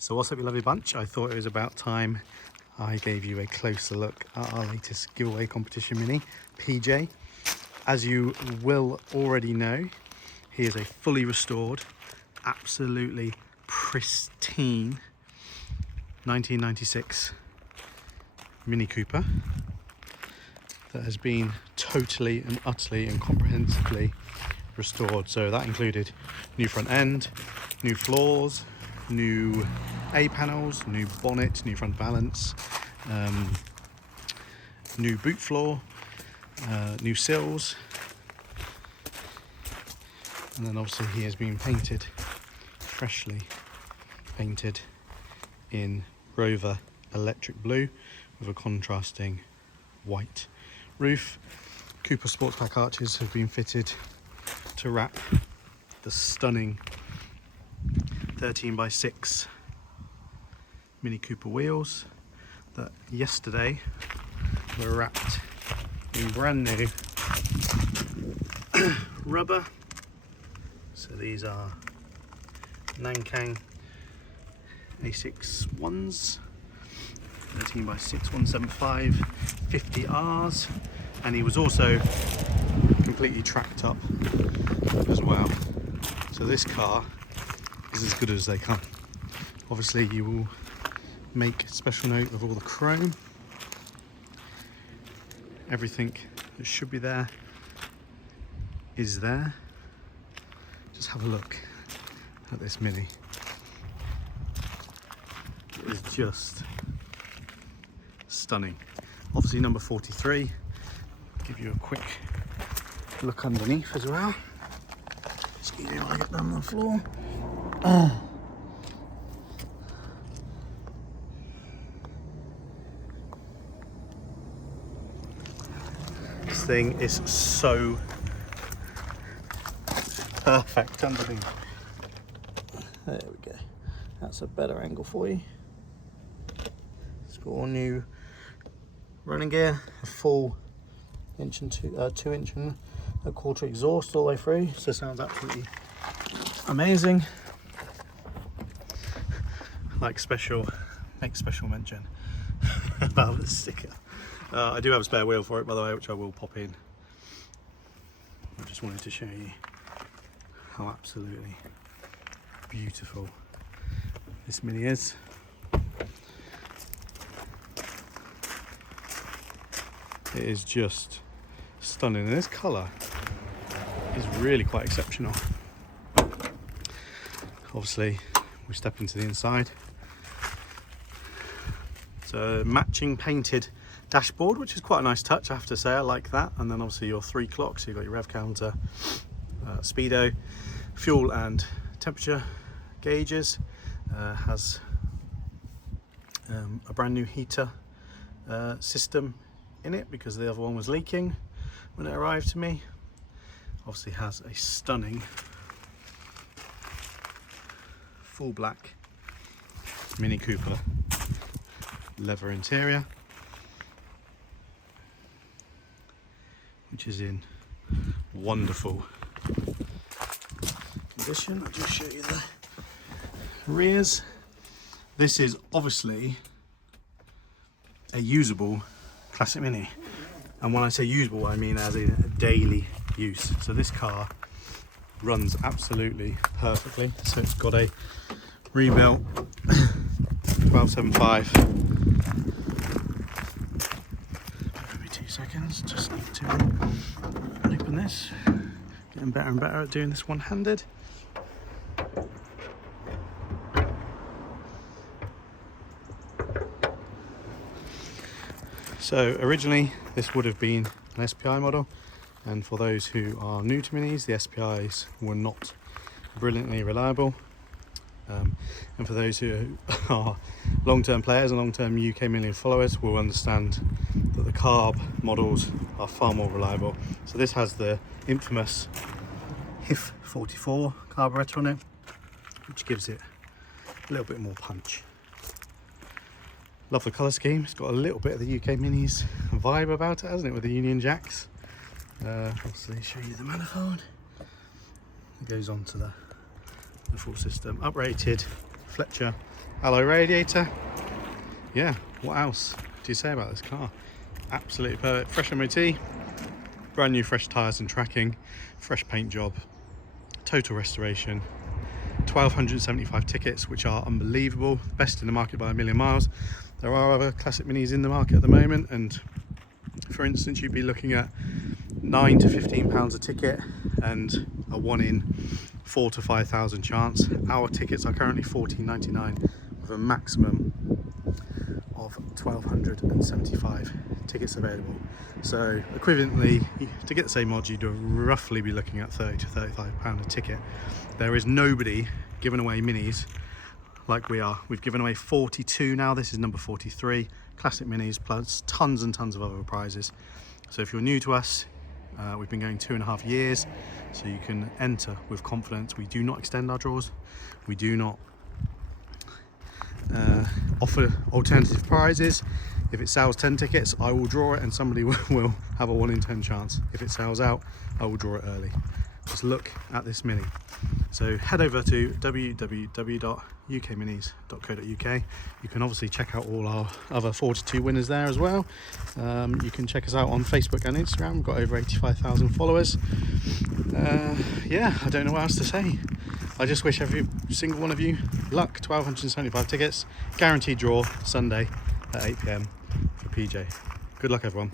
So what's up, you lovely bunch? I thought it was about time I gave you a closer look at our latest giveaway competition mini, PJ. As you will already know, he is a fully restored, absolutely pristine 1996 Mini Cooper that has been totally and utterly and comprehensively restored. So that included new front end, new floors, new A panels, new bonnet, new front balance, new boot floor, new sills, and then obviously he has been painted, freshly painted in Rover electric blue with a contrasting white roof. Cooper Sports Pack arches have been fitted to wrap the stunning 13x6 Mini Cooper wheels that yesterday were wrapped in brand new rubber. So these are Nankang A6 ones, 13x6 175 50Rs, and he was also completely tracked up as well. So this car is as good as they come. Obviously you will make special note of all the chrome. Everything that should be there is there. Just have a look at this Mini. It is just stunning. Obviously number 43. Give you a quick look underneath as well. Excuse me while I get down on the floor. This thing is so perfect underneath. There we go. That's a better angle for you. It's got all new running gear, a full 2-inch and a quarter exhaust all the way through, so it sounds absolutely amazing. Make special mention about the sticker. I do have a spare wheel for it, by the way, which I will pop in. I just wanted to show you how absolutely beautiful this Mini is. It is just stunning, and this colour is really quite exceptional. Obviously we step into the inside, so matching painted dashboard, which is quite a nice touch, I have to say. I like that. And then obviously your 3 clocks, so you've got your rev counter, speedo, fuel and temperature gauges, has a brand new heater system in it because the other one was leaking when it arrived to me. Obviously has a stunning full black Mini Cooper leather interior, which is in wonderful condition. I'll just show you the rears. This is obviously a usable classic Mini, and when I say usable I mean as in daily use. So this car runs absolutely perfectly. So it's got a rebuilt 1275. Give me 2 seconds, just need to open this. Getting better and better at doing this one-handed. So originally this would have been an SPI model, and for those who are new to Minis, the SPIs were not brilliantly reliable. And for those who are long-term players and long-term UKMinis followers will understand that the carb models are far more reliable. So this has the infamous HIF 44 carburetor on it, which gives it a little bit more punch. Love the colour scheme. It's got a little bit of the UKMinis vibe about it, hasn't it, with the Union Jacks. Obviously show you the manifold. It goes on to the full system. Uprated Fletcher alloy radiator. Yeah, what else do you say about this car? Absolutely perfect. Fresh MOT, brand new fresh tyres and tracking, fresh paint job, total restoration, 1,275 tickets, which are unbelievable, best in the market by a million miles. There are other classic minis in the market at the moment, and for instance, you'd be looking at £9 to £15 a ticket and a 1 in 4,000 to 5,000 chance. Our tickets are currently £14.99 with a maximum of 1,275 tickets available. So equivalently, to get the same mod, you'd roughly be looking at £30 to £35 a ticket. There is nobody giving away minis like we are. We've given away 42 now. This is number 43 classic minis, plus tons and tons of other prizes. So if you're new to us, we've been going 2.5 years, so you can enter with confidence. We do not extend our draws. We do not offer alternative prizes. If it sells 10 tickets, I will draw it and somebody will have a 1 in 10 chance. If it sells out, I will draw it early. Just look at this mini. So head over to www.UKMinis.co.uk. You can obviously check out all our other 42 winners there as well. You can check us out on Facebook and Instagram. We've got over 85,000 followers. Yeah, I don't know what else to say. I just wish every single one of you luck. 1,275 tickets, guaranteed draw Sunday at 8 PM for PJ. Good luck, everyone.